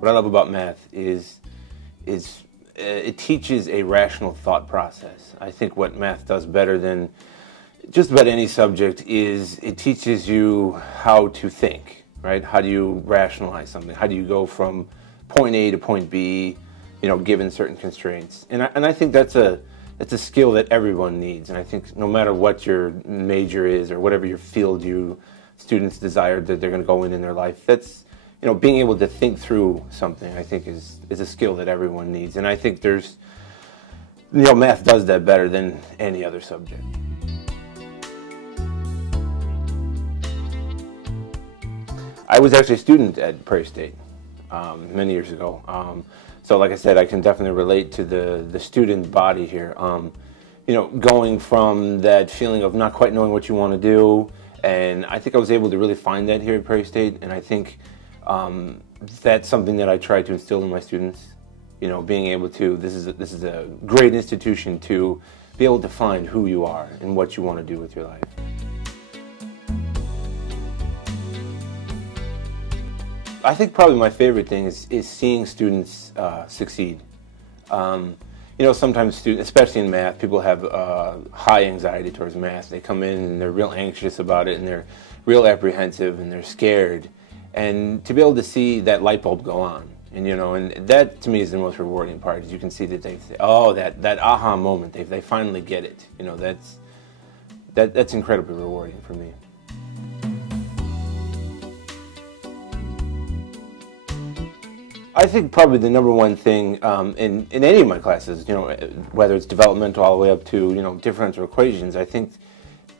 What I love about math is it teaches a rational thought process. I think what math does better than just about any subject is it teaches you how to think, right? How do you rationalize something? How do you go from point A to point B, given certain constraints? And I think it's a skill that everyone needs. And I think no matter what your major is or whatever your field students desire that they're going to go in their life, that's being able to think through something, I think, is a skill that everyone needs. And I think math does that better than any other subject. I was actually a student at Prairie State many years ago. So like I said, I can definitely relate to the student body here. Going from that feeling of not quite knowing what you want to do, and I think I was able to really find that here at Prairie State, and I think that's something that I try to instill in my students. Being able to, this is a great institution to be able to find who you are and what you want to do with your life. I think probably my favorite thing is seeing students succeed. Sometimes students, especially in math, people have high anxiety towards math. They come in and they're real anxious about it, and they're real apprehensive, and they're scared. And to be able to see that light bulb go on, and that to me is the most rewarding part. Is you can see that they say, oh, that aha moment, they finally get it. That's incredibly rewarding for me. I think probably the number one thing in any of my classes, whether it's developmental all the way up to differential equations, I think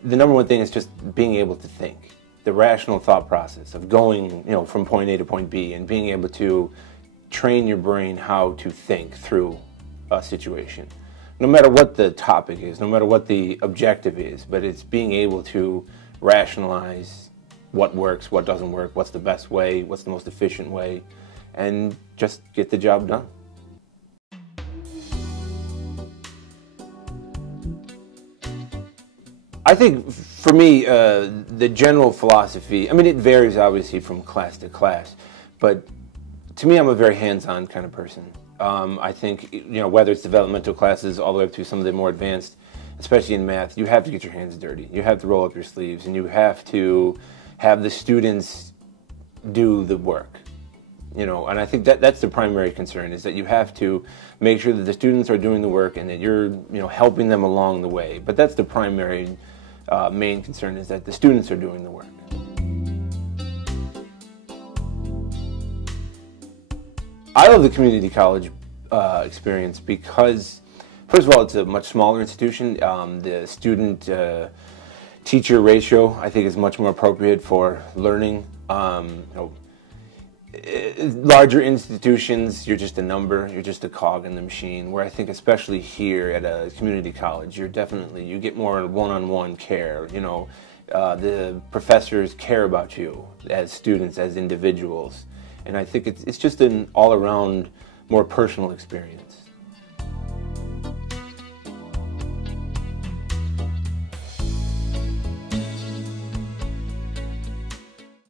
the number one thing is just being able to think, the rational thought process of going from point A to point B, and being able to train your brain how to think through a situation, no matter what the topic is, no matter what the objective is, but it's being able to rationalize what works, what doesn't work, what's the best way, what's the most efficient way, and just get the job done. I think for me, the general philosophy, it varies obviously from class to class, but to me I'm a very hands-on kind of person. I think, whether it's developmental classes all the way up to some of the more advanced, especially in math, you have to get your hands dirty. You have to roll up your sleeves, and you have to have the students do the work. And I think that's the primary concern, is that you have to make sure that the students are doing the work and that you're, helping them along the way. But that's the primary main concern, is that the students are doing the work. I love the community college experience because, first of all, it's a much smaller institution. The student-teacher ratio, I think, is much more appropriate for learning. Larger institutions, you're just a number, you're just a cog in the machine, where I think especially here at a community college, you get more one-on-one care. The professors care about you as students, as individuals, and I think it's just an all-around more personal experience.